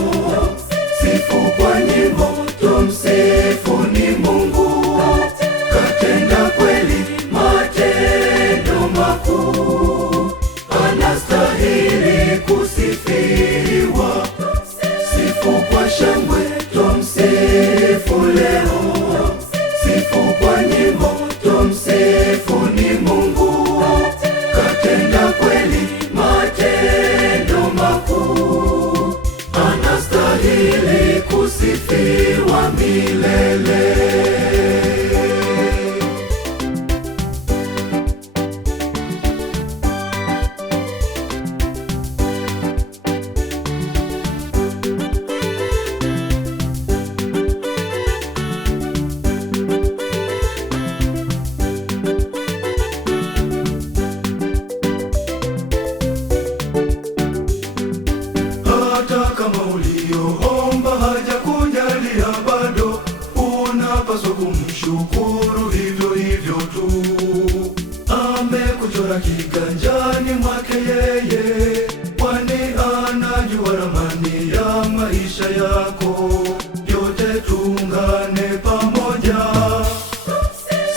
leo. Sifu kwa nyimbo, tumsifuni Mungu. Katenda kweli matendo makuu, anastahili kusifiwa. Sifu kwa shangwe, tumsifu leo. Sifu kwa nyimbo, tumsifuni Mungu. Katenda kweli matendo makuu, anastahili kusifiwa milele. Hata kama ulioomba hajakujalia bado, unapaswa kumshukuru hivyo hivyo tu. Amekuchora kiganjani mwake yeye, kwani anajua ramani ya maisha yako yote. Tuungane pamoja,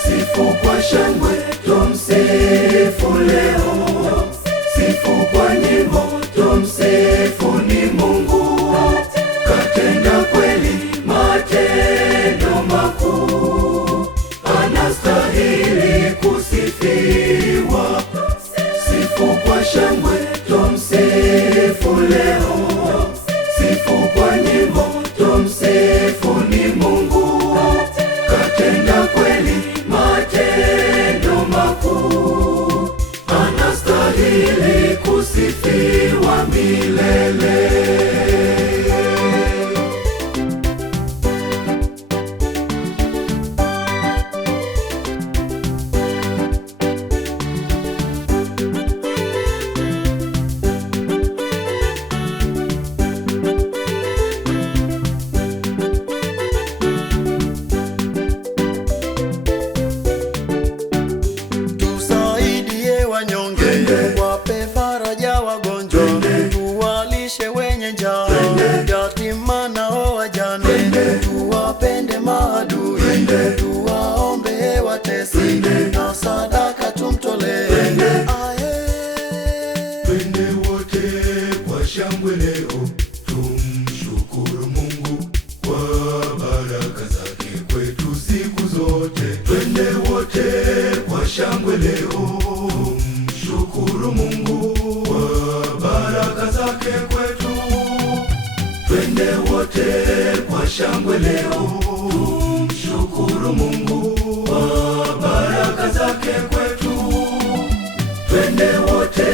sifu kwa shangwe, tumsifu leo. Sifu kwa nyimbo, tumsifuni Mungu. Katenda kweli matendo makuu, anastahili kusifiwa. Sifu kwa shangwe, tumsifu leo. Sifu kwa nyimbo, tumsifuni Mungu. Katenda kweli matendo makuu, anastahili kusifiwa milele. Tusaidie wanyonge, wape faraja wagonjwa, tuwalishe wenye njaa, yatima nao wajane, tuwapende maadui, tuwaombe watesi, na sadaka tumtolee. Twende wote kwa shangwe leo, tumshukuru Mungu kwa baraka zake kwetu siku zote. Twende wote kwa shangwe leo, tumshukuru Mungu kwa baraka zake kwetu. Twende wote kwa shangwe leo, tumshukuru Mungu kwa baraka zake kwetu. Twende wote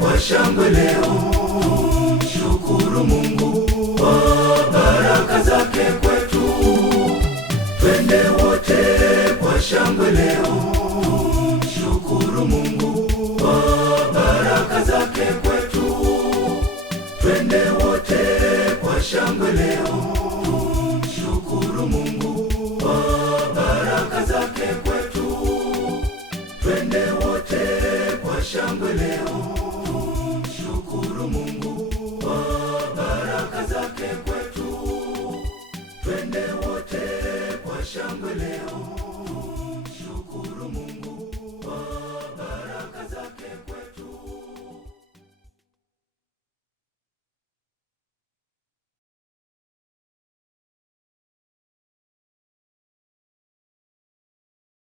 kwa shangwe leo, tumshukuru Mungu kwa baraka zake kwetu. Twende wote kwa shangwe leo, tumshukuru Mungu kwa baraka zake kwetu. Twende wote kwa shangwe leo, tumshukuru Mungu kwa baraka zake kwetu. Twende wote kwa shangwe leo, tumshukuru Mungu kwa baraka zake kwetu. Twende wote kwa shangwe leo.